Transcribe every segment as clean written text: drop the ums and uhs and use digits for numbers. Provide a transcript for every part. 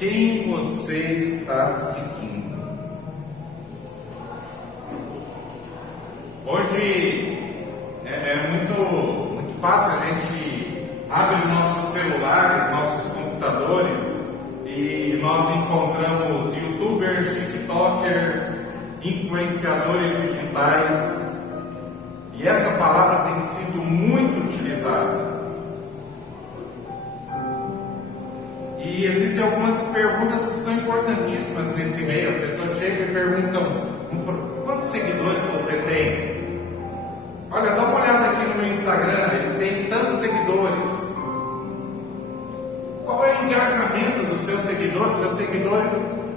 Quem você está seguindo? Hoje é muito fácil, a gente abre nossos celulares, nossos computadores e nós encontramos youtubers, tiktokers, influenciadores digitais, e essa palavra tem sido muito utilizada. E existem algumas perguntas que são importantíssimas nesse meio. As pessoas chegam e perguntam: quantos seguidores você tem? Olha, dá uma olhada aqui no meu Instagram, ele tem tantos seguidores. Qual é o engajamento dos seus seguidores? Seus seguidores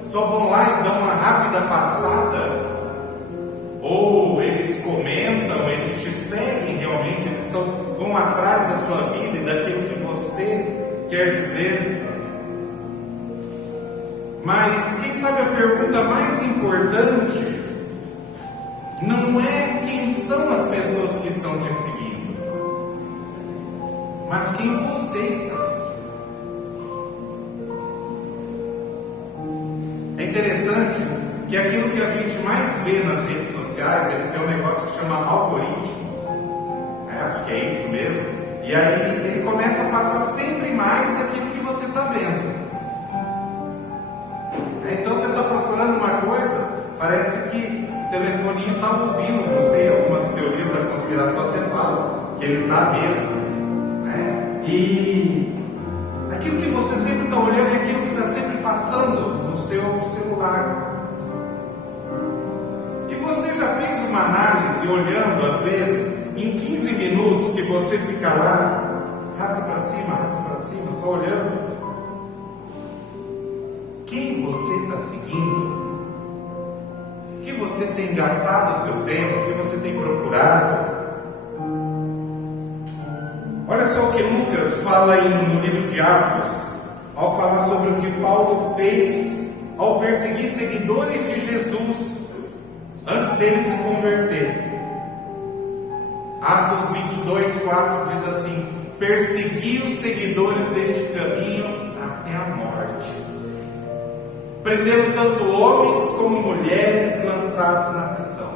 só vão lá e dão uma rápida passada? Ou eles comentam, eles te seguem realmente, eles vão atrás da sua vida e daquilo que você quer dizer? Mas quem sabe a pergunta mais importante não é quem são as pessoas que estão te seguindo, mas quem você está seguindo. É interessante que aquilo que a gente mais vê nas redes sociais, ele tem um negócio que chama algoritmo, acho que é isso mesmo, e aí ele começa a passar sempre mais aquilo que você está vendo. Então você está procurando uma coisa, parece que o telefoninho está ouvindo você. Algumas teorias da conspiração até falam que ele está mesmo, né? E aquilo que você sempre está olhando é aquilo que está sempre passando no seu celular. E você já fez uma análise olhando, às vezes, em 15 minutos que você fica lá, arrasta para cima, só olhando? Quem você está seguindo? O que você tem gastado o seu tempo? O que você tem procurado? Olha só o que Lucas fala no livro de Atos, ao falar sobre o que Paulo fez ao perseguir seguidores de Jesus antes dele se converter. Atos 22:4 diz assim: persegui os seguidores deste caminho até a morte, prendendo tanto homens como mulheres lançados na prisão.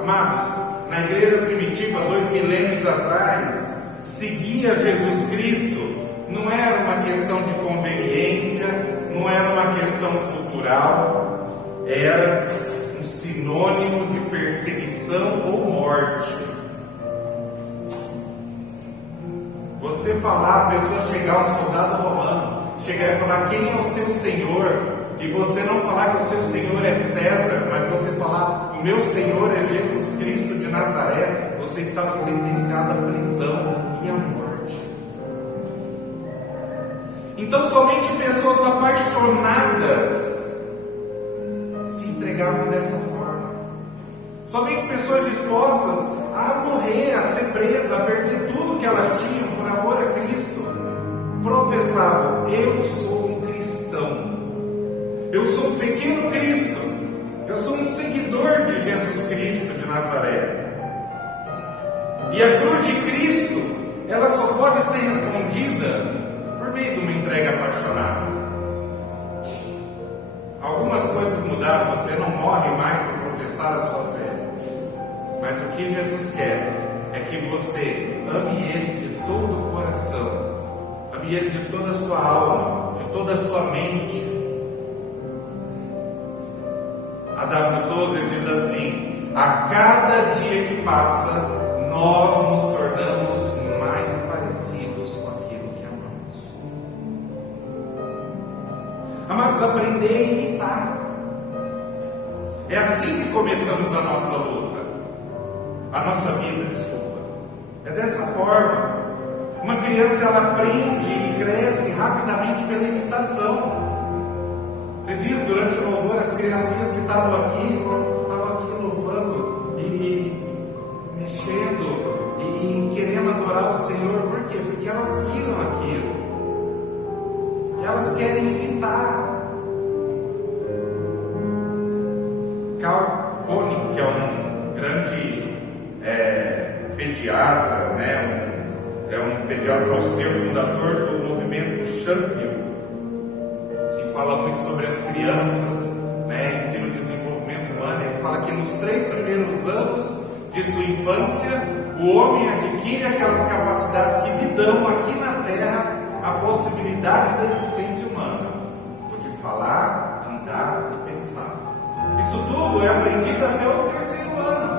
Amados, na igreja primitiva, 2 milênios atrás, seguir a Jesus Cristo não era uma questão de conveniência, não era uma questão cultural, era um sinônimo de perseguição ou morte. Você falar, a pessoa chegar, um soldado romano, chegar e falar quem é o seu Senhor, e você não falar que o seu Senhor é César, mas você falar o meu Senhor é Jesus Cristo de Nazaré, você estava sentenciado à prisão e à morte. Então somente pessoas apaixonadas se entregavam dessa forma. Somente pessoas dispostas a morrer, a ser presas, a perder tudo que elas tinham por amor a Cristo professavam: eu sou um cristão, eu sou um pequeno Cristo, eu sou um seguidor de Jesus Cristo de Nazaré. E a cruz de Cristo, ela só pode ser respondida por meio de uma entrega apaixonada. Algumas coisas mudaram, você não morre mais por professar a sua fé, mas o que Jesus quer é que você ame Ele de todo o coração, ame Ele de toda a sua alma, de toda a sua mente. A W. Tozer diz assim: a cada dia que passa, nós nos tornamos mais parecidos com aquilo que amamos. Amados, aprender a imitar. É assim que começamos a nossa luta, a nossa vida, desculpa. É dessa forma. Uma criança, ela aprende e cresce rapidamente pela imitação. Vocês viram durante o louvor as criancinhas que estavam aqui louvando e mexendo e querendo adorar o Senhor. Por quê? Porque elas viram aquilo e elas querem imitar. Carl Koenig, que é um grande pediatra, é um pediatra austríaco, fundador do movimento Champion, jovens, sobre as crianças, né? Ensino e desenvolvimento humano. Ele fala que nos 3 primeiros anos de sua infância, o homem adquire aquelas capacidades que lhe dão aqui na Terra a possibilidade da existência humana, de falar, andar e pensar. Isso tudo é aprendido até o 3º ano,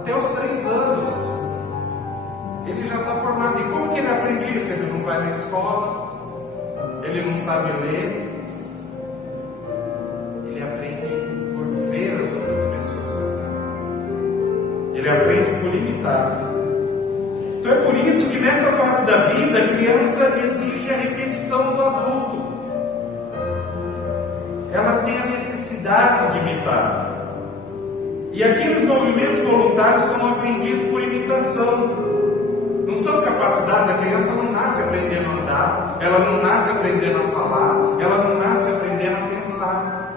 até os 3 anos. Ele já está formado. E como que ele aprende isso? Ele não vai na escola, ele não sabe ler, ele aprende por ver as outras pessoas fazendo. Ele aprende por imitar. Então é por isso que nessa fase da vida a criança exige a repetição do adulto. Ela tem a necessidade de imitar. E aqueles movimentos voluntários são aprendidos por imitação. Não são capacidades. A criança não nasce aprendendo a andar, ela não nasce aprendendo a falar, ela não nasce aprendendo a pensar.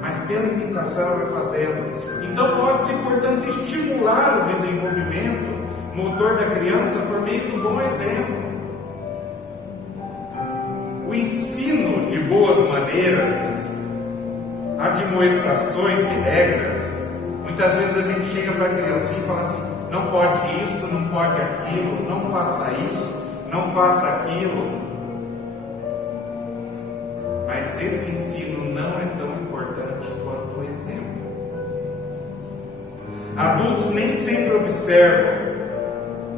Mas pela imitação ela vai fazendo. Então pode-se, portanto, estimular o desenvolvimento motor da criança por meio do bom exemplo. O ensino de boas maneiras, admoestações e regras. Muitas vezes a gente chega para a criança e fala assim: não pode isso, não pode aquilo, não faça isso, não faça aquilo. Mas esse ensino não é tão importante quanto o exemplo. Adultos nem sempre observam.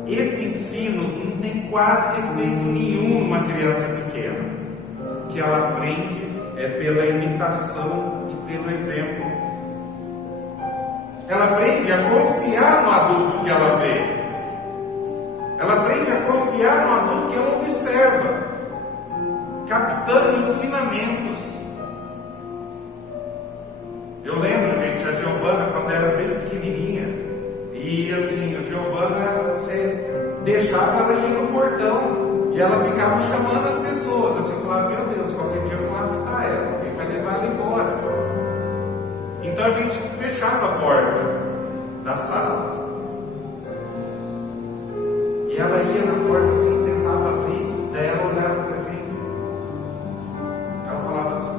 Esse ensino não tem quase efeito nenhum numa criança pequena. O que ela aprende é pela imitação e pelo exemplo. Ela aprende a confiar no adulto que ela vê. Ela aprende a confiar no adulto que ela observa, captando ensinamentos. Eu lembro, gente, a Giovana, quando era bem pequenininha, e assim, a Giovana, você deixava ela ir no portão, e ela ficava chamando as pessoas. Você falava: meu Deus, qualquer dia eu vou raptar ela, alguém vai levar ela embora. Então a gente fechava a porta da sala, e ela ia na porta assim, tentava abrir, daí ela olhava para a gente, ela falava assim: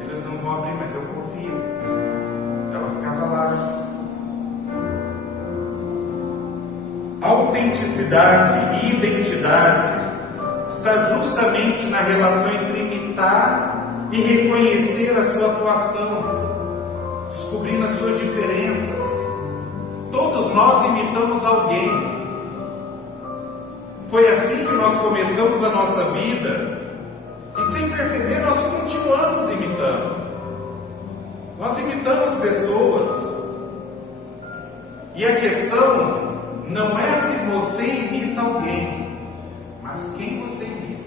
eles não vão abrir, mas eu confio. Ela ficava lá. Autenticidade e identidade está justamente na relação entre imitar e reconhecer a sua atuação, descobrindo as suas diferenças. Todos nós imitamos alguém. Foi assim que nós começamos a nossa vida, e sem perceber nós continuamos imitando. Nós imitamos pessoas. E a questão não é se você imita alguém, mas quem você imita.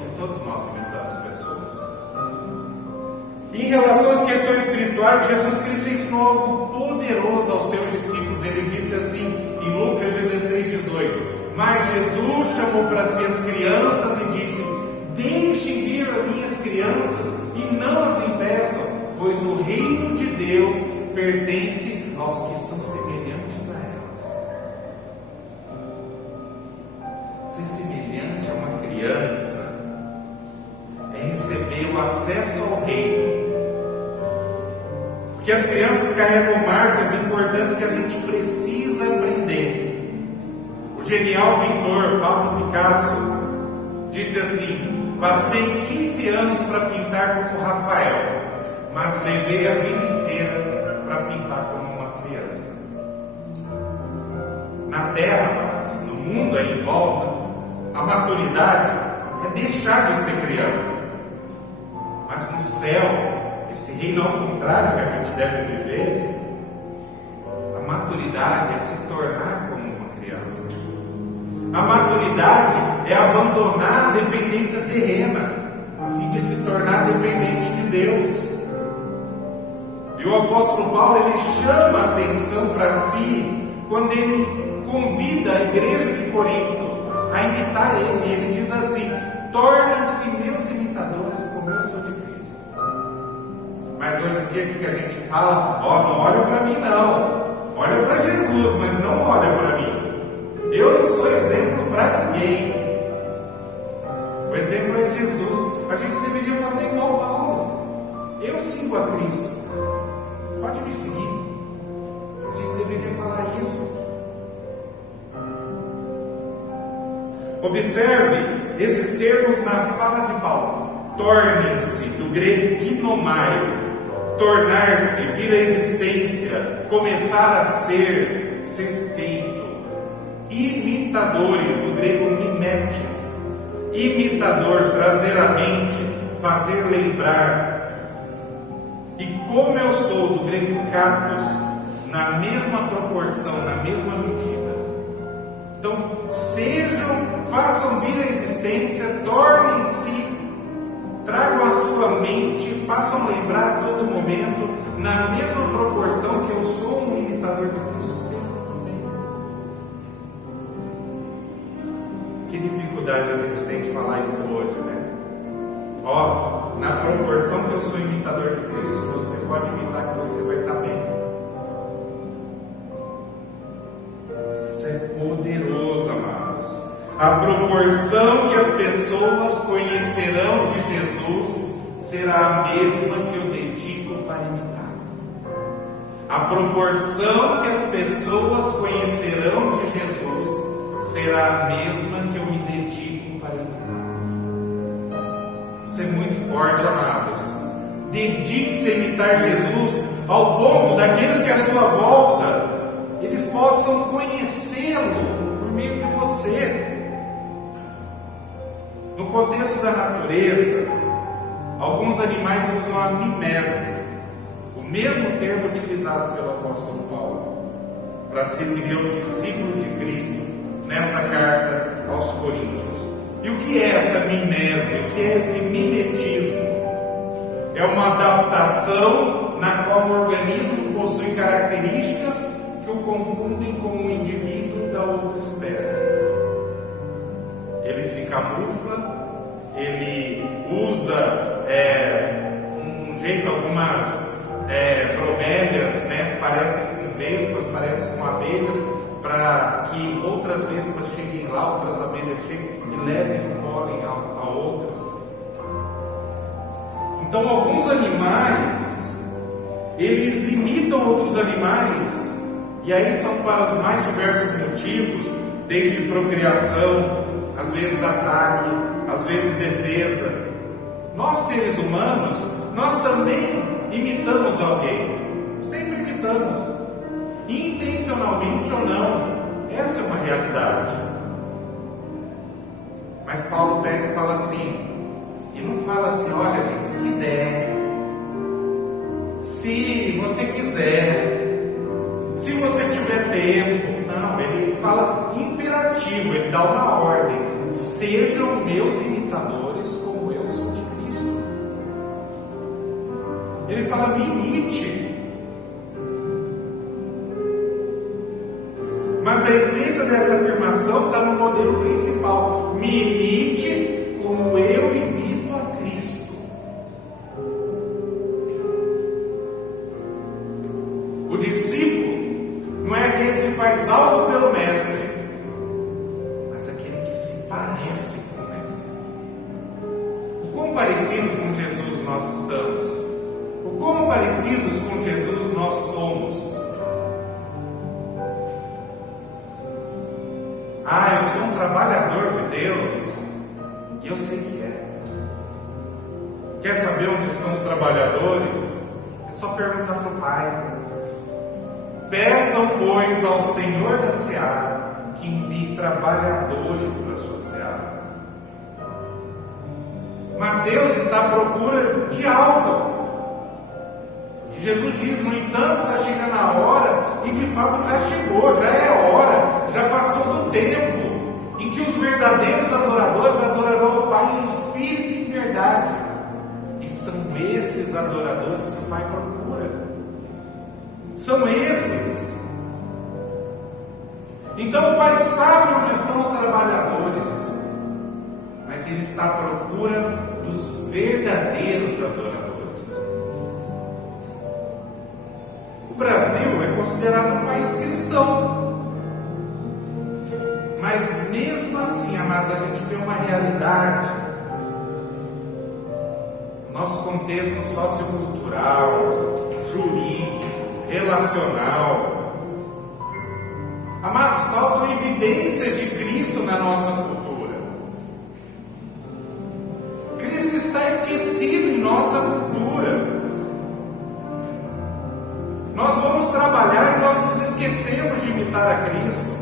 E todos nós imitamos pessoas. Em relação às questões espirituais, Jesus Cristo ensinou algo poderoso aos seus discípulos. Ele disse assim em Lucas 16:18: mas Jesus chamou para si as crianças e disse: deixem vir as minhas crianças e não as impeçam, pois o reino de Deus pertence aos que são semelhantes a elas. Ser semelhante a uma criança é receber o acesso ao reino. Porque as crianças carregam marcas importantes que a gente precisa aprender. O genial pintor Pablo Picasso disse assim: passei 15 anos para pintar como Rafael, mas levei a vida inteira para pintar como uma criança. Na terra, no mundo aí em volta, a maturidade é deixar de ser criança. Mas no céu, esse reino ao contrário que a gente deve viver, a maturidade é se tornar como uma criança. A maturidade é abandonar a dependência terrena, a fim de se tornar dependente de Deus. E o apóstolo Paulo, ele chama a atenção para si, quando ele convida a igreja de Corinto a imitar ele. Ele diz assim: tornem-se meus imitadores, como eu sou de Cristo. Mas hoje em dia, o que a gente fala? Não olha para mim não, olha para Jesus, mas não olha para mim. Eu não sou exemplo para ninguém. O exemplo é Jesus. A gente Observe esses termos na fala de Paulo. Tornem-se, do grego ginomai, tornar-se, vir à existência, começar a ser feito. Imitadores, do grego mimetes, imitador, trazer à mente, fazer lembrar. E como eu sou, do grego katos, na mesma proporção, na mesma medida. Então, façam vir à existência, tornem-se, tragam a sua mente, façam lembrar a todo momento, na mesma proporção que eu sou um imitador de Cristo sempre também. Que dificuldade a gente tem de falar isso hoje, né? Na proporção que eu sou imitador de Cristo, você pode imitar que você vai estar bem. Isso é poderoso, amados. A proporção que as pessoas conhecerão de Jesus será a mesma que eu dedico para imitar. A proporção que as pessoas conhecerão de Jesus será a mesma que eu me dedico para imitar. Isso é muito forte, amados. Dedique-se a imitar Jesus ao ponto daqueles que à sua volta eles possam conhecê-lo por meio de você. No contexto da natureza, alguns animais usam a mimese, o mesmo termo utilizado pelo apóstolo Paulo, para se referir aos discípulos de Cristo, nessa carta aos Coríntios. E o que é essa mimese? O que é esse mimetismo? É uma adaptação na qual o organismo possui características que o confundem com um indivíduo da outra espécie. Ele se camufla, ele usa um jeito, algumas bromélias, né, parecem com vespas, parecem com abelhas, para que outras vespas cheguem lá, outras abelhas cheguem e levem o pólen a outras. Então alguns animais, eles imitam outros animais, e aí são para os mais diversos motivos, desde procriação, às vezes ataque, às vezes defesa. Nós seres humanos, nós também imitamos alguém, sempre imitamos, intencionalmente ou não, essa é uma realidade. Mas Paulo pega e fala assim, e não fala assim, olha gente, se der, se você quiser, se você tiver tempo. Não, ele fala imperativo, ele dá uma ordem: sejam meus imitadores como eu sou de Cristo. Ele fala, me imite. Mas a essência dessa afirmação está no modelo principal: me imite como eu imito a Cristo. O discípulo não é aquele que faz algo pelo mestre, mas aquele que se parece com o mestre. O quão parecido com Jesus nós estamos? O quão parecidos com Jesus nós somos? Eu sou um trabalhador de Deus, e eu sei que é. Quer saber onde estão os trabalhadores? É só perguntar para o Pai. Peçam, pois, ao Senhor da seara que envie trabalhadores para a sua seara. Mas Deus está à procura de algo. E Jesus diz, no entanto, está chegando a hora, e de fato já chegou, já é hora, já passou do tempo em que os verdadeiros adoradores adorarão ao Pai em espírito e em verdade. E são esses adoradores que o Pai procura. São esses. Então o Pai sabe onde estão os trabalhadores, mas Ele está à procura dos verdadeiros adoradores. O Brasil é considerado um país cristão, mas mesmo assim, amados, a gente vê uma realidade. Nosso contexto sociocultural, jurídico, relacional. Amados, faltam evidências de Cristo na nossa cultura. esquecemos de imitar a Cristo.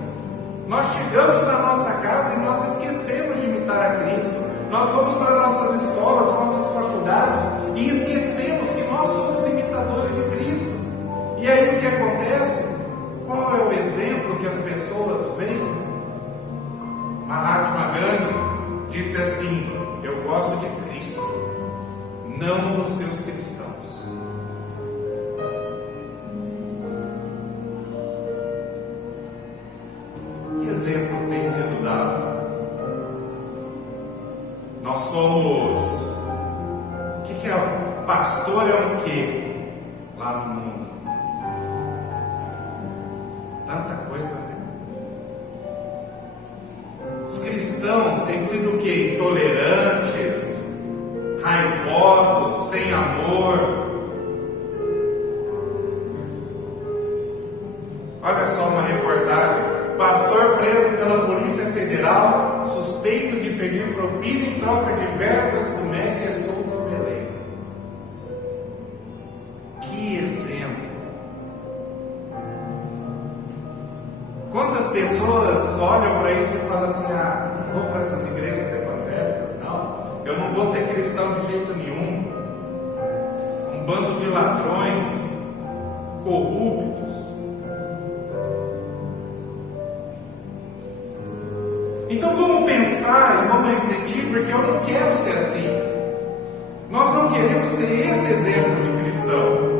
Nós chegamos na nossa casa e nós esquecemos de imitar a Cristo. Nós vamos para nossas escolas, nossas faculdades e esquecemos que nós somos imitadores de Cristo. E aí o que acontece? Qual é o exemplo que as pessoas veem? Mahatma Gandhi disse assim: eu gosto de Cristo, não dos seus cristãos. Que exemplo tem sido dado? Nós somos... O que é? Pastor é um quê? Lá no mundo. Tanta coisa, né? Os cristãos têm sido o quê? Intolerantes, raivosos, sem amor. Olha só uma reportagem: pastor preso pela Polícia Federal, suspeito de pedir propina em troca de verbas do MEC é solto no Belém. Que exemplo! Quantas pessoas olham para isso e falam assim: não vou para essas igrejas evangélicas, não, eu não vou ser cristão de jeito nenhum. Um bando de ladrões, corruptos. Então vamos pensar e vamos refletir, porque eu não quero ser assim. Nós não queremos ser esse exemplo de cristão.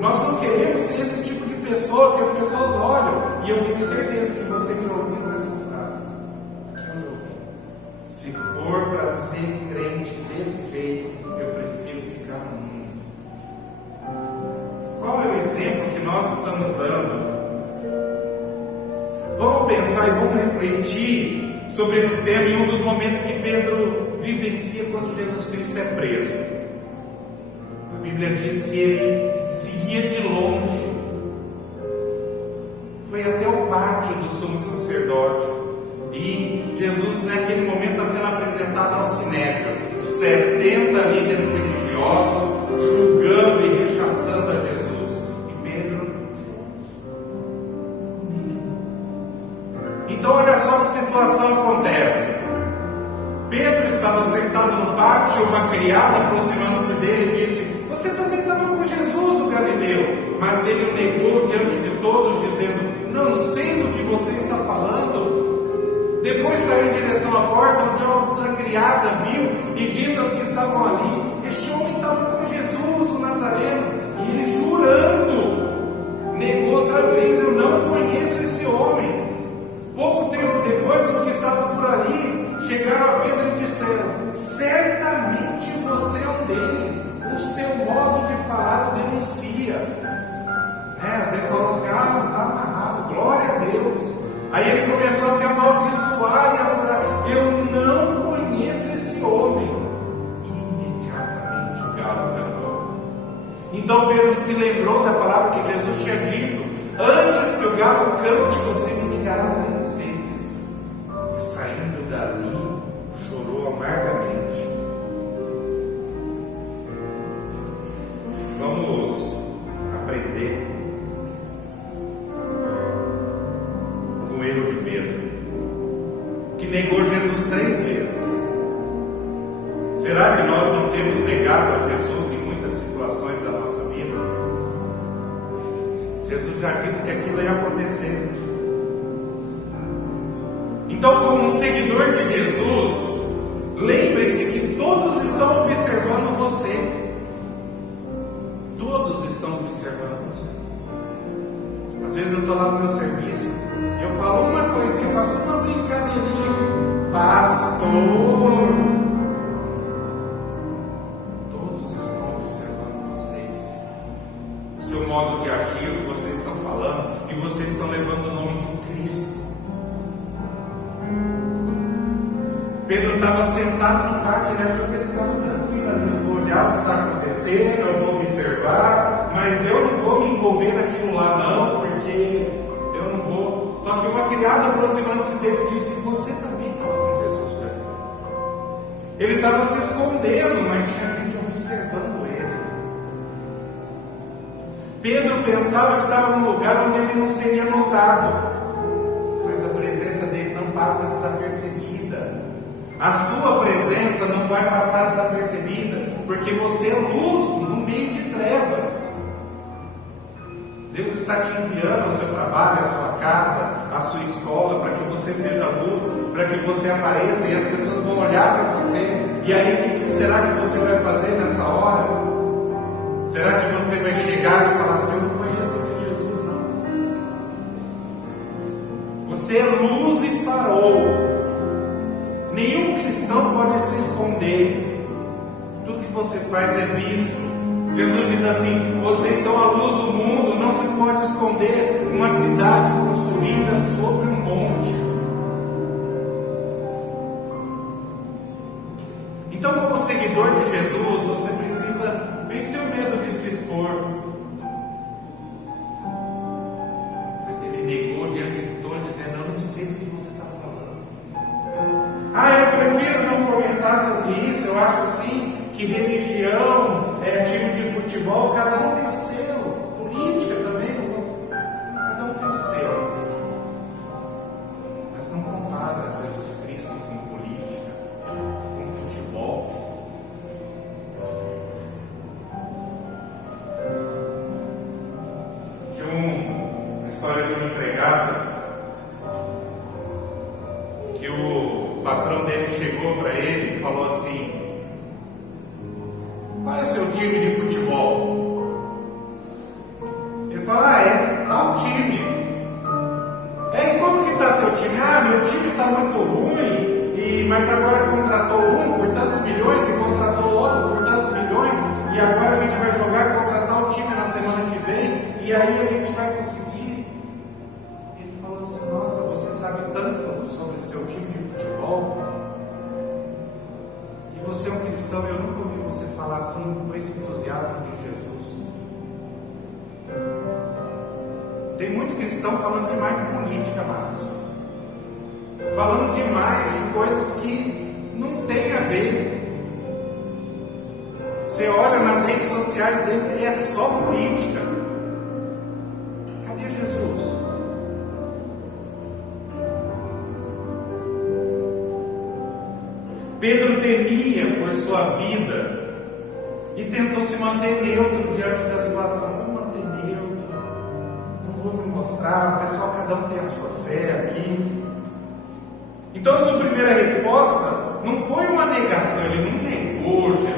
Nós não queremos ser esse tipo de pessoa que as pessoas olham. E eu tenho certeza que você já ouviu essa frase. Que eu ouvi. Se for para ser crente desse jeito, eu prefiro ficar no mundo. Qual é o exemplo que nós estamos dando? Vamos pensar e vamos refletir sobre esse tema em um dos momentos que Pedro vivencia quando Jesus Cristo é preso. A Bíblia diz que ele seguia de longe, foi até o pátio do sumo sacerdote, e Jesus naquele momento está sendo apresentado ao Sinédrio, 70 líderes religiosos julgando e rechaçando a Jesus, e Pedro... Então olha só que situação acontece. Pedro estava sentado no pátio, uma criada aproximando-se dele e disse: você também estava com Jesus, o Galileu. Mas ele o negou diante de todos, dizendo: não sei do que você está falando. Depois saiu em direção à porta, onde a outra criada viu e disse aos que estavam ali: este homem estava com Jesus, o Nazareno. E ele, jurando, negou outra vez: eu não conheço esse homem. Pouco tempo depois, os que estavam por ali chegaram a Pedro e disseram: certamente você é um deles, o seu modo de falar o denuncia. Às vezes falam assim: não está amarrado, glória a Deus. Aí ele começou a se amaldiçoar e a falar: eu não conheço esse homem. Imediatamente o galo cantou. Então Pedro se lembrou da palavra que Jesus tinha dito: antes que o galo cante, você me negará 3 vezes. E saindo dali, chorou amargamente. Vamos aprender com o erro de Pedro, que negou Jesus 3 vezes. Será que nós não temos negado a Jesus em muitas situações da nossa vida? Jesus já disse que aquilo ia acontecer. Então, como um seguidor de Jesus, lembre-se que todos estão observando você. Todos estão observando você. Às vezes eu estou lá no meu serviço e eu falo uma coisinha, faço uma brincadeirinha aqui: pastor. Todos estão observando vocês, o seu modo de agir, o que vocês estão falando, e vocês estão levando o nome de Cristo. Pedro estava sentado no pátio, ele achou que ele estava tranquilo ali. Eu vou olhar o que está acontecendo, eu vou observar, mas eu não vou me envolver naquilo lá não, porque eu não vou. Só que uma criada aproximando-se dele disse: você também estava com Jesus, cara. Ele estava se escondendo, mas tinha gente observando ele. Pedro Pedro pensava que estava num lugar onde ele não seria notado, mas a presença dele não passa desapercebida. A sua presença não vai passar desapercebida, porque você é luz no meio de trevas. Deus está te enviando ao seu trabalho, à sua casa, à sua escola, para que você seja luz, para que você apareça e as pessoas vão olhar para você. E aí, o que será que você vai fazer nessa hora? Será que você vai chegar e falar assim: eu não conheço esse Jesus, não? Você é luz e farol. Nenhum cristão pode se esconder. Tudo que você faz é visto. Jesus diz assim: vocês são a luz do mundo. Não se pode esconder uma cidade construída sobre um monte. Então, como seguidor de Jesus, você precisa vencer o medo de se expor. Mas ele negou diante de todos, dizendo: eu não sei do que você está falando. Eu prefiro não comentar sobre isso. Eu acho assim que religião é time de futebol, cada um tem o seu. Política também, cada um tem o seu. Mas não compara Jesus Cristo com política, com futebol. De uma história de um empregado que o patrão dele chegou para ele e falou assim: qual é o seu time de futebol? Ele fala: é tal time. E como que está teu time? Meu time está muito ruim, mas agora contratou um por tantos milhões e contratou outro por tantos milhões, e agora a gente vai jogar e contratar o time na semana que vem, e aí a gente vai conseguir. Ele falou assim: nossa, você sabe tanto sobre o seu time de futebol? E você é um cristão, eu nunca ouvi você falar assim com esse entusiasmo de Jesus. Tem muito cristão falando demais de política, amados. Falando demais de coisas que não tem a ver. Você olha nas redes sociais dele, ele é só política. Cadê Jesus? Pedro temia por sua vida e tentou se manter neutro diante da situação. Vou manter neutro, não vou me mostrar, pessoal, cada um tem a sua fé aqui. Então, sua primeira resposta não foi uma negação, ele não negou Jesus.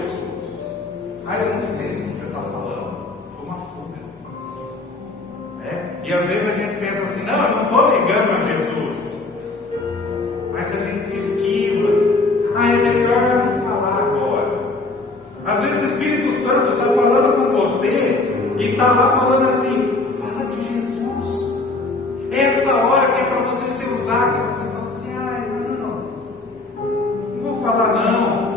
Eu não sei do que você está falando. Foi uma fuga. E às vezes a gente pensa assim: não, eu não estou negando a Jesus. Mas a gente se esquiva. É melhor não falar agora. Às vezes o Espírito Santo está falando com você e está lá falando assim: fala de Jesus. É essa hora que é para você ser usado, que você fala assim: não vou falar não.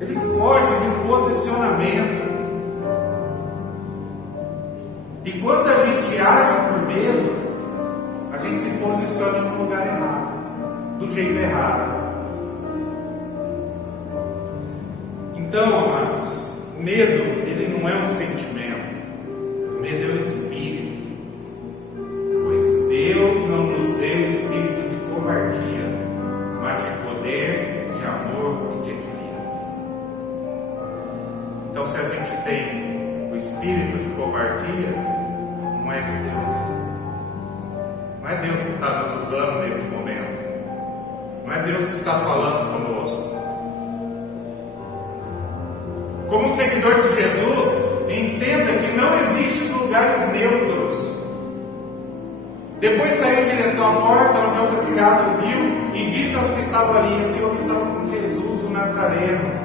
Ele foge de um posicionamento. E quando a gente age por medo, a gente se posiciona no lugar errado, do jeito errado. Então, amados, medo, ele não é um sentimento. Medo é um espírito. Pois Deus não nos deu espírito de covardia, mas de poder, de amor e de equilíbrio. Então, se a gente tem o espírito de covardia, não é de Deus. Não é Deus que está nos usando nesse momento. Não é Deus que está falando conosco. Como seguidor de Jesus, entenda que não existem lugares neutros. Depois saiu em direção à porta, onde outro criado viu e disse aos que estavam ali: esse homem estava com Jesus, o Nazareno.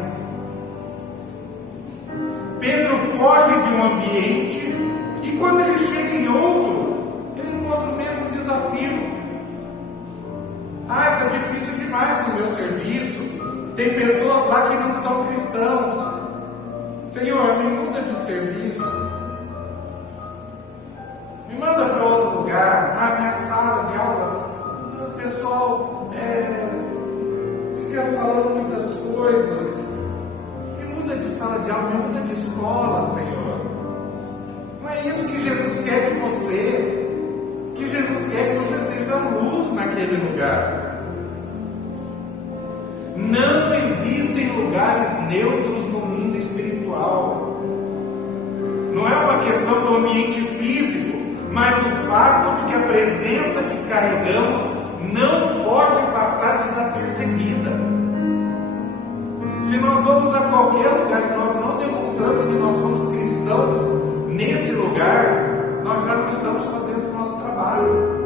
Pedro foge de um ambiente e quando ele chega em outro, ele encontra o mesmo desafio. Está difícil demais no meu serviço. Tem pessoas lá que não são cristãos. Senhor, me muda de serviço. Me manda para outro lugar. Minha sala de aula, o pessoal fica falando muitas coisas. Me muda de sala de aula, me muda de escola, Senhor. Não é isso que Jesus quer de você. Que Jesus quer que você seja luz naquele lugar. Não existem lugares neutros no mundo espiritual. Não é uma questão do ambiente físico, mas o fato de que a presença que carregamos não pode passar desapercebida. Se nós vamos a qualquer lugar e nós não demonstramos que nós somos cristãos nesse lugar, nós já não estamos fazendo o nosso trabalho.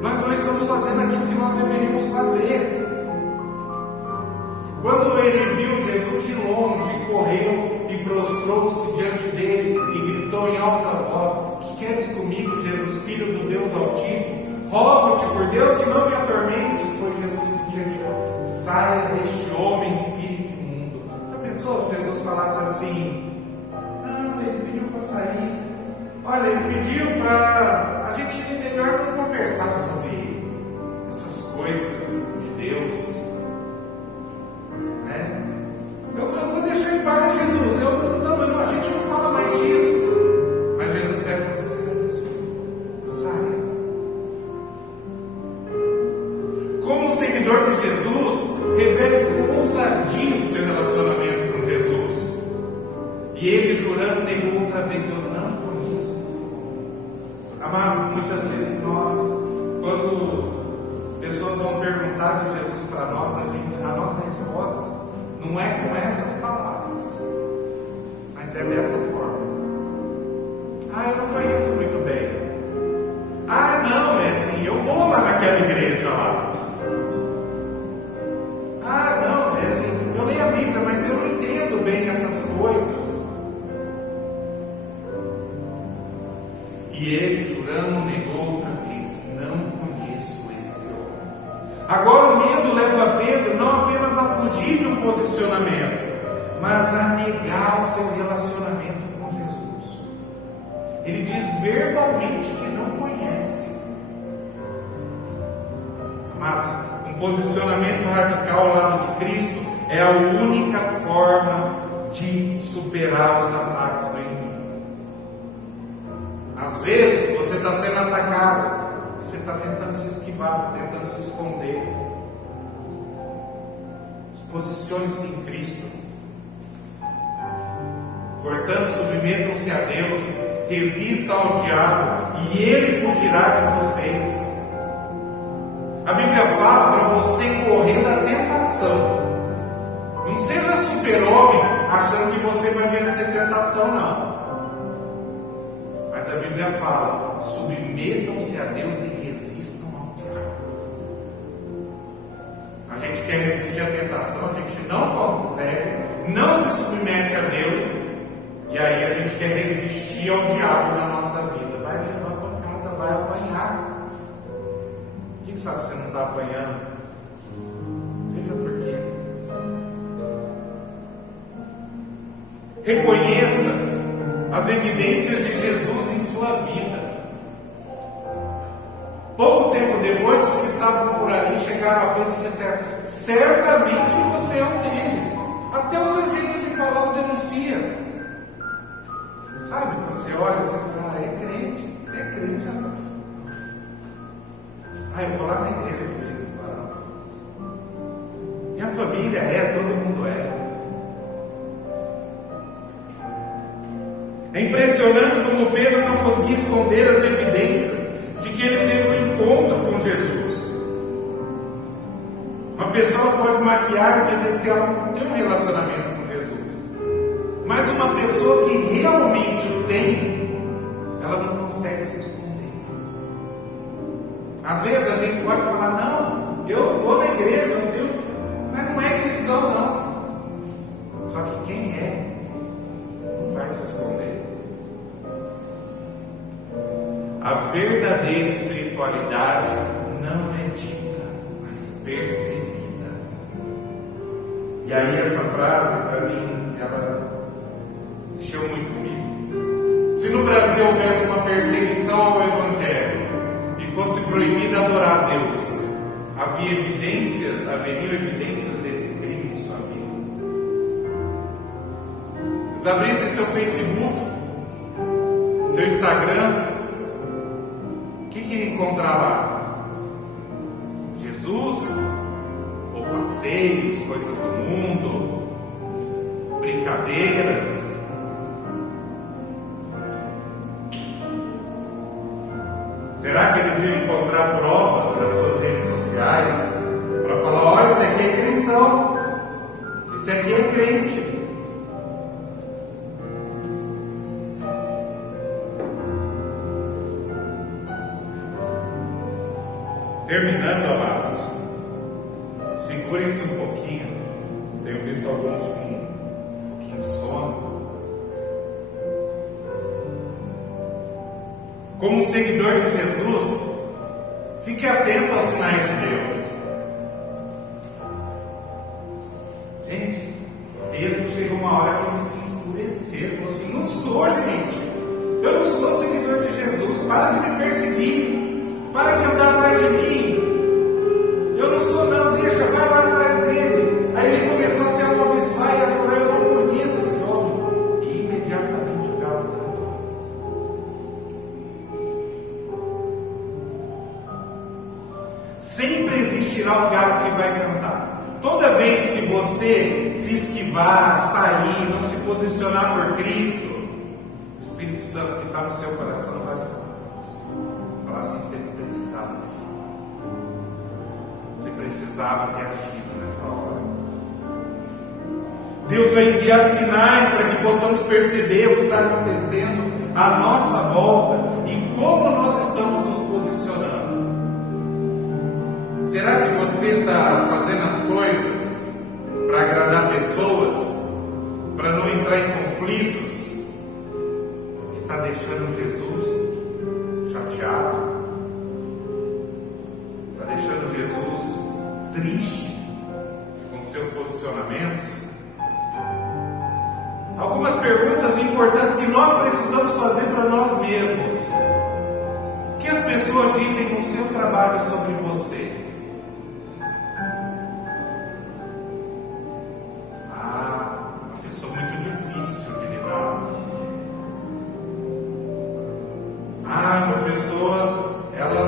Nós não estamos fazendo aquilo que nós deveríamos fazer. Quando ele viu Jesus de longe, correu e prostrou-se diante dele e gritou em alta voz: que queres comigo, Jesus, filho do Deus Altíssimo? Rogo-te por Deus que não me atormentes. Pois Jesus dizia: saia deste homem, espírito imundo. Já pensou se Jesus falasse assim? Não, ele pediu para sair. Olha, ele pediu para a gente melhor não conversar sobre essas coisas de Deus. Eu vou deixar em paz, Jesus. Não, a gente não fala mais disso. Mas Jesus quer que você saia. Como seguidor de Jesus, revele com ousadia o seu relacionamento com Jesus. E ele, jurando, negou outra vez: eu não conheço esse homem. Amados, muitas vezes nós, quando pessoas vão perguntar de Jesus para nós, a nossa resposta não é com essas palavras, mas é dessa forma: eu não conheço muito bem. Não, é assim, eu vou lá naquela igreja lá. Não, é assim, eu leio a Bíblia, mas eu não entendo bem essas coisas. E ele, jurando, negou outra vez: não conheço esse homem. Agora o medo leva Pedro não apenas a fugir de um posicionamento, mas a negar o seu relacionamento com Jesus. Ele diz verbalmente que não conhece. Mas um posicionamento radical ao lado de Cristo é a única forma de superar os ataques do inimigo. Às vezes você está sendo atacado e você está tentando se esquivar, tentando se esconder. Posicione-se em Cristo. Portanto, submetam-se a Deus, resistam ao diabo e ele fugirá de vocês. A Bíblia fala para você correr da tentação. Não seja super-homem achando que você vai vencer a tentação, não. Mas a Bíblia fala: submetam-se a Deus e resistam ao diabo. A gente quer resistir à tentação, a gente não consegue, não se submete a Deus, e aí a gente quer resistir ao diabo na nossa vida. Vai levar pancada, vai apanhar. Quem sabe você não está apanhando? Veja por quê. Reconheça as evidências de Jesus em sua vida. Pouco tempo depois, os que estavam por ali chegaram a Pedro e disseram: certamente você é um deles. Até o seu jeito de falar o denuncia. Sabe, quando você olha, você fala: é crente, você é crente, rapaz. Eu vou lá na igreja de vez em quando. Minha família é, todo mundo é. É impressionante como Pedro não conseguia esconder as evidências de que ele teve um encontro com Jesus. Uma pessoa pode maquiar e dizer que ela não tem um relacionamento com Jesus, mas uma pessoa que realmente o tem, ela não consegue se esconder. Às vezes a gente pode falar: não, eu vou na igreja, mas não é cristão, não. Só que quem é, não vai se esconder. A verdadeira espiritualidade não é dita, mas percebida. E aí essa frase, para mim, ela mexeu muito comigo. Se no Brasil houvesse uma perseguição ao Evangelho e fosse proibido adorar a Deus, haveriam evidências desse crime em sua vida. Se abrisse seu Facebook, seu Instagram, o que ia encontrar lá? Jesus? Ou passeios, coisas do mundo, brincadeiras? Será que eles iam encontrar provas nas suas redes sociais para falar: olha, esse aqui é cristão, esse aqui é crente? Terminando, amados, segurem-se um pouquinho. Tenho visto alguns com um pouquinho de sono. Como seguidor de Jesus, fique atento aos sinais de Deus. Gente, Pedro chegou uma hora que ele se enfureceu. Ele falou assim: não sou, gente. Eu não sou seguidor de Jesus. Para de me perseguir. Para de andar atrás de mim. Eu não sou, não. Deixa, vai lá atrás dele. Aí ele começou a se amaldiçoar e a falar: eu não conheço esse homem. E imediatamente o galo cantou. Sempre existirá um galo que vai cantar. Toda vez que você se esquivar, sair, não se posicionar por Cristo, o Espírito Santo que está no seu coração vai falar com você. Falar assim: você não precisava me falar. Você precisava ter agido nessa hora. Deus vai enviar sinais para que possamos perceber o que está acontecendo à nossa volta e como nós estamos nos posicionando. Será que você está fazendo as coisas para agradar pessoas, para não entrar em conflitos, e está deixando Jesus chateado? Está deixando Jesus triste com seus posicionamentos? Algumas perguntas importantes que nós precisamos fazer para nós mesmos. O que as pessoas dizem no seu trabalho sobre você? Uma pessoa muito difícil de lidar. Uma pessoa, ela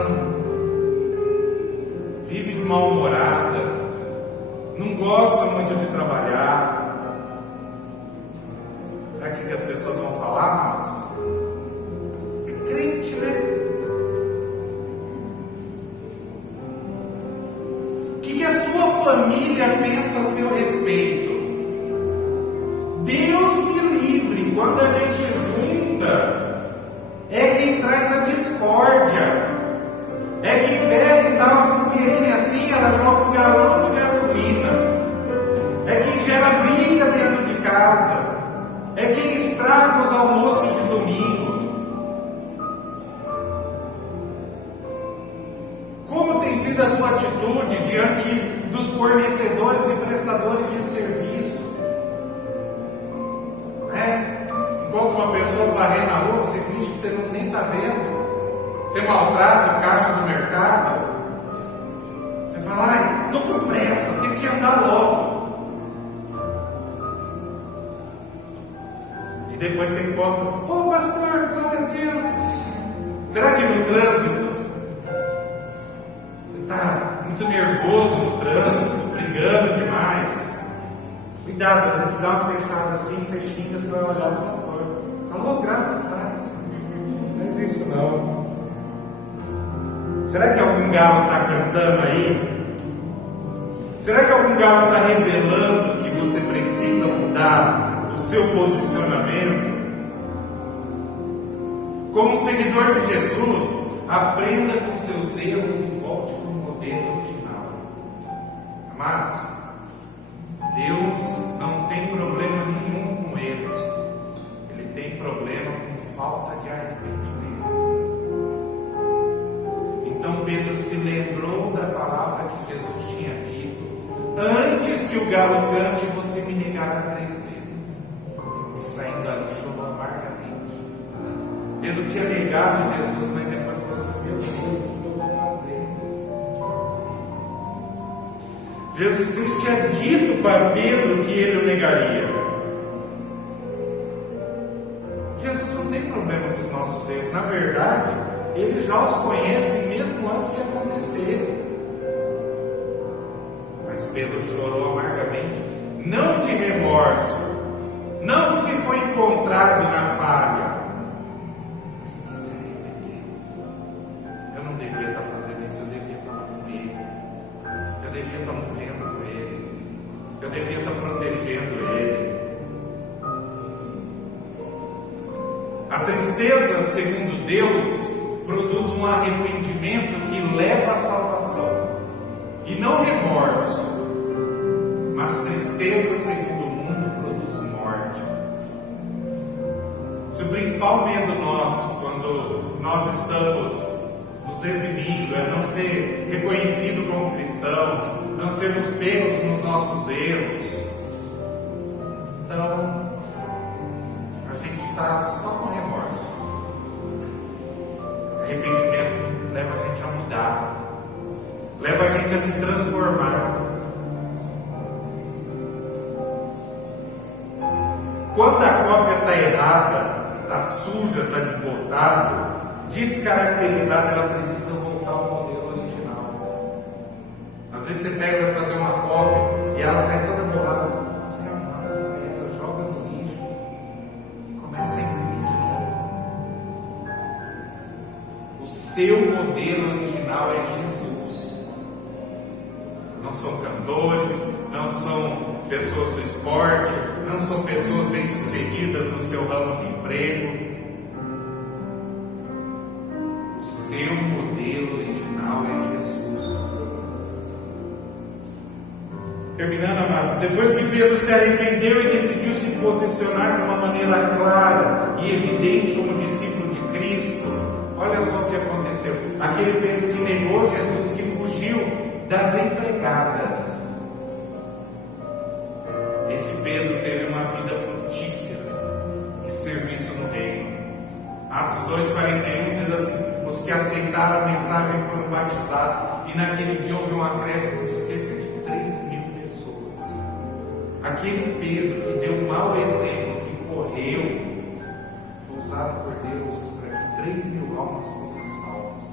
vive de mal-humorada, não gosta muito de trabalhar. Sabe o que as pessoas vão falar, amados? É crente, né? O que a sua família pensa a seu respeito? Deus me livre, quando a gente junta, é quem traz a discórdia. É quem pega e dá uma fogueirinha assim, ela joga um galão de gasolina. É quem gera briga dentro de casa. É quem estraga os almoços de domingo. Como tem sido a sua atitude diante dos fornecedores e prestadores de serviço? Enquanto uma pessoa varrer na rua, você finge que você nem está vendo. Você maltrata o caixa do mercado. Você fala: ai, estou com pressa, tenho que andar logo. E depois você encontra: ô pastor, glória a Deus. Será que no trânsito você está muito nervoso no trânsito, brigando demais? Cuidado, às vezes dá uma fechada assim, você xinga, você vai olhar o pastor. Alô, graças a Deus. Não faz isso não. Será que algum galo está cantando aí? Será que algum galo está revelando que você precisa mudar o seu posicionamento? Como um seguidor de Jesus, aprenda com seus erros e volte para o modelo original. Amados, Deus não tem problema nenhum com erros. Ele tem problema com falta de arrependimento. Então Pedro se lembrou da palavra que Jesus tinha dito: antes que o galo cante, você me negará 3 vezes. E saindo ali, chorou amargamente. Pedro tinha negado Jesus, mas depois falou assim: meu Deus, o que eu vou fazer? Jesus Cristo tinha dito para Pedro que ele o negaria. verdade, Ele já os conhece mesmo antes de acontecer. Mas Pedro chorou amargamente, não de remorso, não porque foi encontrado na falha, mas porque se arrependeu. Eu não devia estar fazendo isso, eu devia estar lá com Ele, eu devia estar morrendo com Ele, eu devia estar protegendo Ele. A tristeza, segundo Deus, produz um arrependimento que leva à salvação, e não remorso. Mas tristeza, segundo o mundo, produz morte. Se o principal medo nosso, quando nós estamos nos eximindo, é não ser reconhecido como cristãos, não sermos pegos nos nossos erros, então a gente está só com remorso. Arrependimento leva a gente a mudar, leva a gente a se transformar. Quando a cópia está errada, está suja, está desbotada, descaracterizada, ela precisa voltar ao modelo original. Às vezes você pega para fazer uma cópia e ela sai toda borrada. Você amassa ela, joga no lixo e começa a imprimir de novo. O seu modelo original é Jesus. Não são cantores, não são pessoas do esporte, não são pessoas bem-sucedidas no seu ramo de emprego. O seu modelo original é Jesus. Terminando, amados, depois que Pedro se arrependeu e decidiu se posicionar de uma maneira clara e evidente como discípulo de Cristo, olha só o que aconteceu. Aquele Pedro que negou Jesus, que fugiu das empregadas. Esse Pedro teve uma vida frutífera e serviço no reino. Atos 2,41 diz assim: os que aceitaram a mensagem foram batizados, e naquele dia houve um acréscimo de cerca de 3.000 pessoas. Aquele Pedro que deu um mau exemplo, que correu, foi usado por Deus para que 3.000 almas fossem salvas.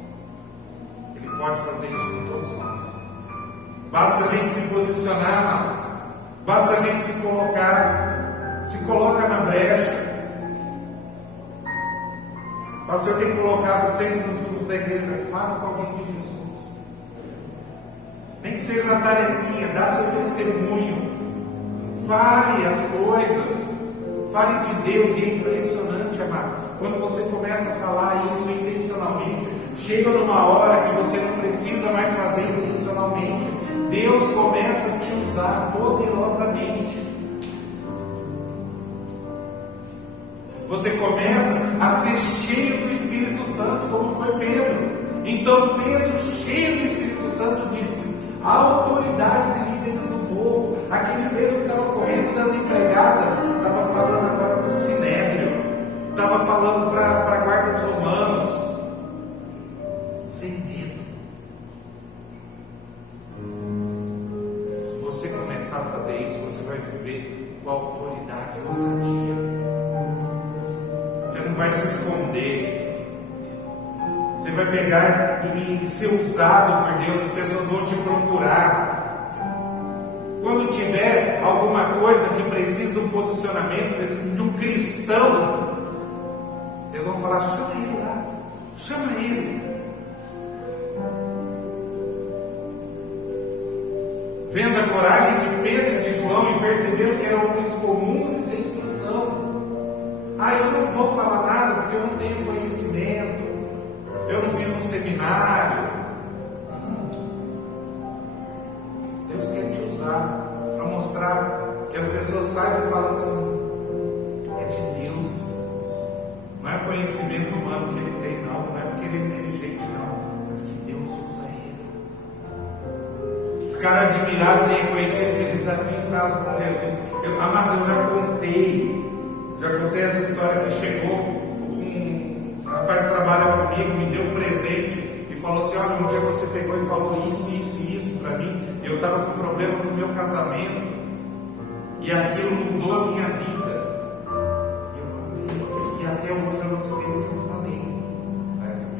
Ele pode fazer isso com todos nós. Basta a gente se posicionar, amados. Basta a gente se colocar, se coloca na brecha. O pastor tem colocado sempre nos grupos da igreja: fala com alguém de Jesus. Nem que seja uma tarefinha, dá seu testemunho, fale as coisas, fale de Deus. E é impressionante, amado, quando você começa a falar isso intencionalmente, chega numa hora que você não precisa mais fazer intencionalmente, Deus começa a te usar poderosamente. Você começa a ser cheio do Espírito Santo, como foi Pedro. Então Pedro, cheio do Espírito Santo, disse: autoridades e líderes do povo. Aquele Pedro que estava correndo das empregadas, estava falando agora para o Sinédrio, estava falando para guardas romanos, sem medo. Se você começar a fazer isso, você vai viver com autoridade e ousadia. Você não vai se esconder. Você vai pegar e ser usado por Deus. As pessoas vão te procurar. Quando tiver alguma coisa que precisa de um posicionamento, precisa de um cristão, eles vão falar: chama ele lá, chama ele. Vendo a coragem de Pedro e de João e percebendo que eram homens comuns e sem instrução. Eu não vou falar nada porque eu não tenho conhecimento, eu não fiz um seminário. Deus quer te usar para mostrar que as pessoas saibam e falam assim: é de Deus. Não é conhecimento humano que ele tem, não é porque ele é inteligente, não, é porque Deus usa ele. Ficar admirados e reconhecer que eles haviam estado com Jesus. Amado, eu já contei essa história que chegou um rapaz que trabalha comigo, me deu um presente e falou assim: olha, um dia você pegou e falou isso para mim, eu estava com problema no meu casamento e aquilo mudou a minha vida. E até hoje eu não sei o que eu falei para essa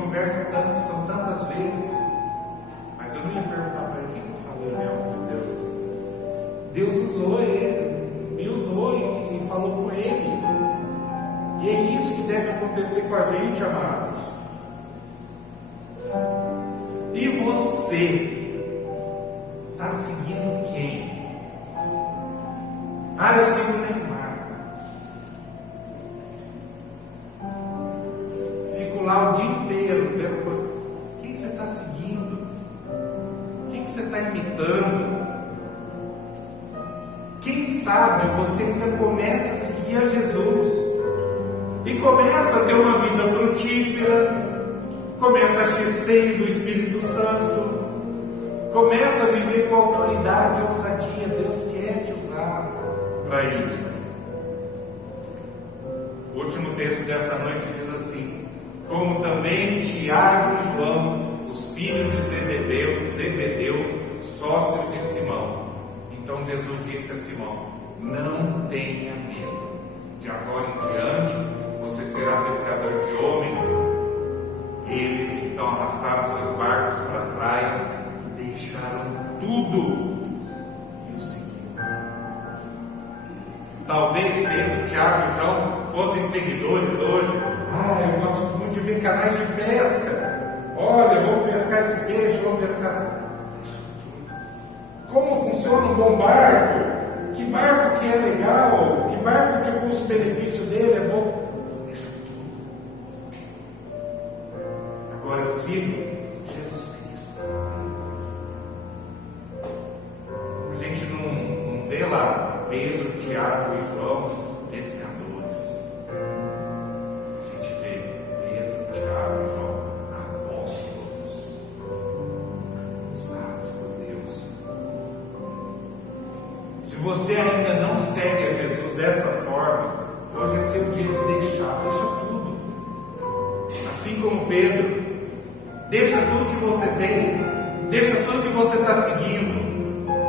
conversa tanto, são tantas vezes, mas eu não ia perguntar para ele o que eu falei mesmo com Deus. Deus usou ele, me usou e falou com ele. E é isso que deve acontecer com a gente, amados. E você está seguindo quem? Eu sigo o Neymar. Fico lá o dia inteiro vendo quem você está seguindo, quem que você está imitando. Quem sabe você ainda começa a seguir a Jesus e começa a ter uma vida frutífera, começa a ser cheio do Espírito Santo, começa a viver com autoridade e ousadia. Deus quer te usar para isso. O último texto dessa noite diz assim: como também Tiago e João, os filhos de Zebedeu, sócios de Simão. Então Jesus disse a Simão: não tenha medo, de agora em diante você será pescador de homens. Eles então arrastaram seus barcos para a praia e deixaram tudo e o seguiram. Talvez Pedro, Tiago e João fossem seguidores hoje. Eu gosto muito de ver canais de pesca. Olha, vamos pescar esse peixe, vamos pescar. Como funciona um bom barco? Que barco que é legal? Que barco que o custo-benefício dele é bom? Deixa tudo. Agora eu sigo Jesus Cristo. A gente não vê lá Pedro, Tiago e João pescadores. A gente vê Pedro, Tiago e João apóstolos, usados por Deus. Se você ainda não segue a Jesus dessa forma, hoje é seu dia de deixa tudo. Assim como Pedro, deixa tudo que você tem, deixa tudo que você está seguindo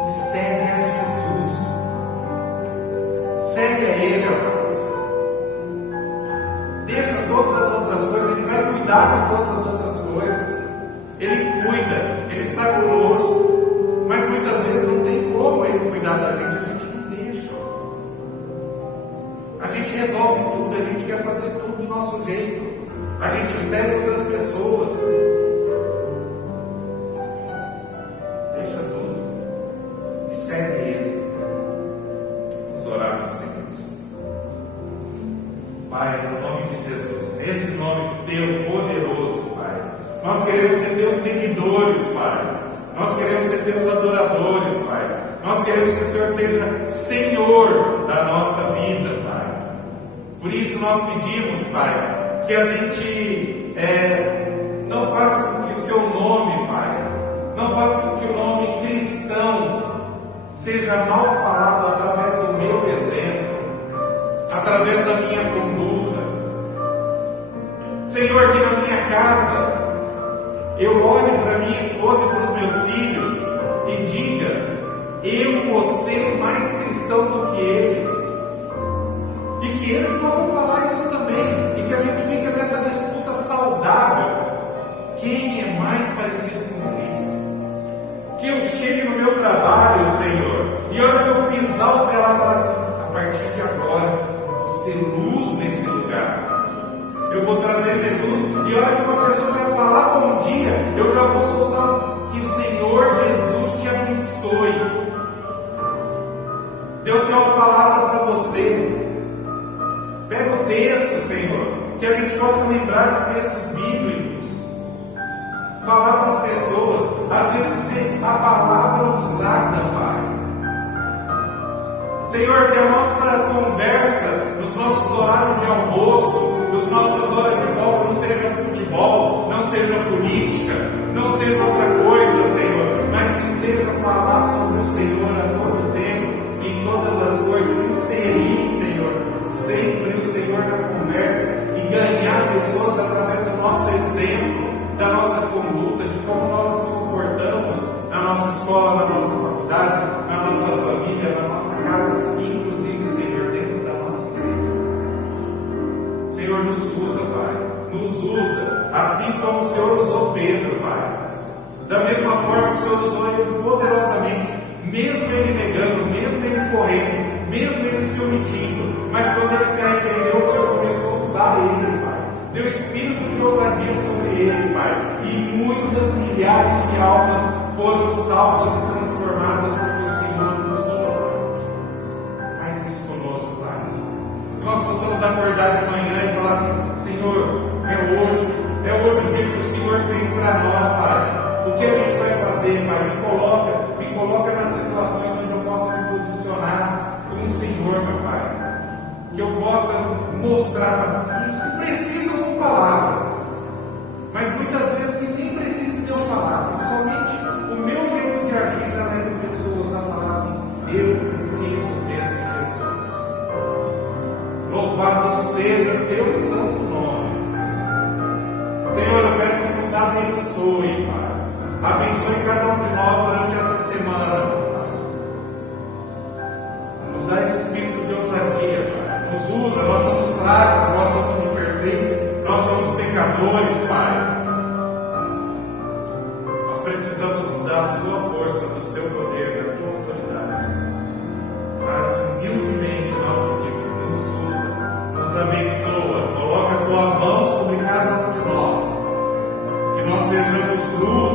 e segue a Jesus. Segue a Ele, amados. Deixa todas as outras coisas, Ele vai cuidar de todas as outras coisas. Ele cuida, Ele está conosco, mas muitas vezes não tem como Ele cuidar da gente não deixa. A gente resolve tudo, a gente quer fazer tudo do nosso jeito, a gente segue outras pessoas. Deixa tudo e segue Ele. Vamos orar, meus queridos. Pai, no nome de Jesus, nesse nome Teu poderoso, Pai, nós queremos ser Teus seguidores, Pai. Nós queremos ser Teus adoradores, Pai. Nós queremos que o Senhor seja Senhor da nossa vida, Pai. Por isso nós pedimos, Pai, que a gente não faça com que o Seu nome, Pai, não faça com que o nome cristão seja mal falado através do meu exemplo, através da minha conduta. Senhor, que na minha casa eu olhe para minha esposa e para os meus filhos e diga: eu vou ser mais cristão do que eles. E que eles possam falar isso também. E que a gente fique nessa disputa saudável. Quem é mais parecido com Cristo? Que eu chegue no meu trabalho, Senhor, e a hora que eu pisar o pé lá, falar assim: a partir de agora eu vou ser luz nesse lugar. Eu vou trazer Jesus, e a hora que uma pessoa vai falar bom dia, eu já vou soltar: que o Senhor Jesus te abençoe. Deus tem uma palavra para você. Pega o texto, Senhor, que a gente possa lembrar de textos bíblicos, falar para as pessoas, às vezes ser a palavra usada, Pai. Senhor, que a nossa conversa, nos nossos horários de almoço, nas nossas horas de volta, não seja futebol, não seja política, não seja outra coisa, Senhor, mas que seja falar sobre o Senhor a todo tempo, em todas as coisas, inserir, Senhor, sempre o Senhor na conversa e ganhar pessoas através do nosso exemplo, da nossa conduta, de como nós nos comportamos na nossa escola, na nossa faculdade, na nossa família, na nossa casa, e inclusive, Senhor, dentro da nossa igreja. Senhor, nos usa, Pai, nos usa, assim como Deu espírito de ousadia sobre ele, Pai. E muitas milhares de almas foram salvas e transformadas porque o Senhor nos usou. Faz isso conosco, Pai. Que nós possamos acordar de manhã e falar assim: Senhor, é hoje o dia que o Senhor fez para nós, Pai. O que a gente vai fazer, Pai? Me coloca nas situações onde eu possa me posicionar com o Senhor, meu Pai. Que eu possa mostrar, e se preciso com palavras, mas muitas vezes que nem preciso de eu falar, que somente o meu jeito de agir já leva pessoas a falar assim: eu preciso desse Jesus. Louvado seja teu santo nome, Senhor. Eu peço que nos abençoe, Pai. Abençoe cada um de nós durante essa semana, Pai. Nos dá esse espírito de ousadia, Pai. Nos usa, nós somos fracos, nós somos imperfeitos, nós somos pecadores, Pai. Nós precisamos da sua força, do seu poder, da tua autoridade. Mas humildemente nós pedimos: nos usa, nos abençoa, coloca a tua mão sobre cada um de nós, que nós sejamos luz